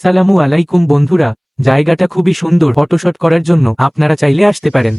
সালামু আলাইকুম বন্ধুরা জায়গাটা খুবই সুন্দর ফটোশট করার জন্য আপনারা চাইলে আসতে পারেন।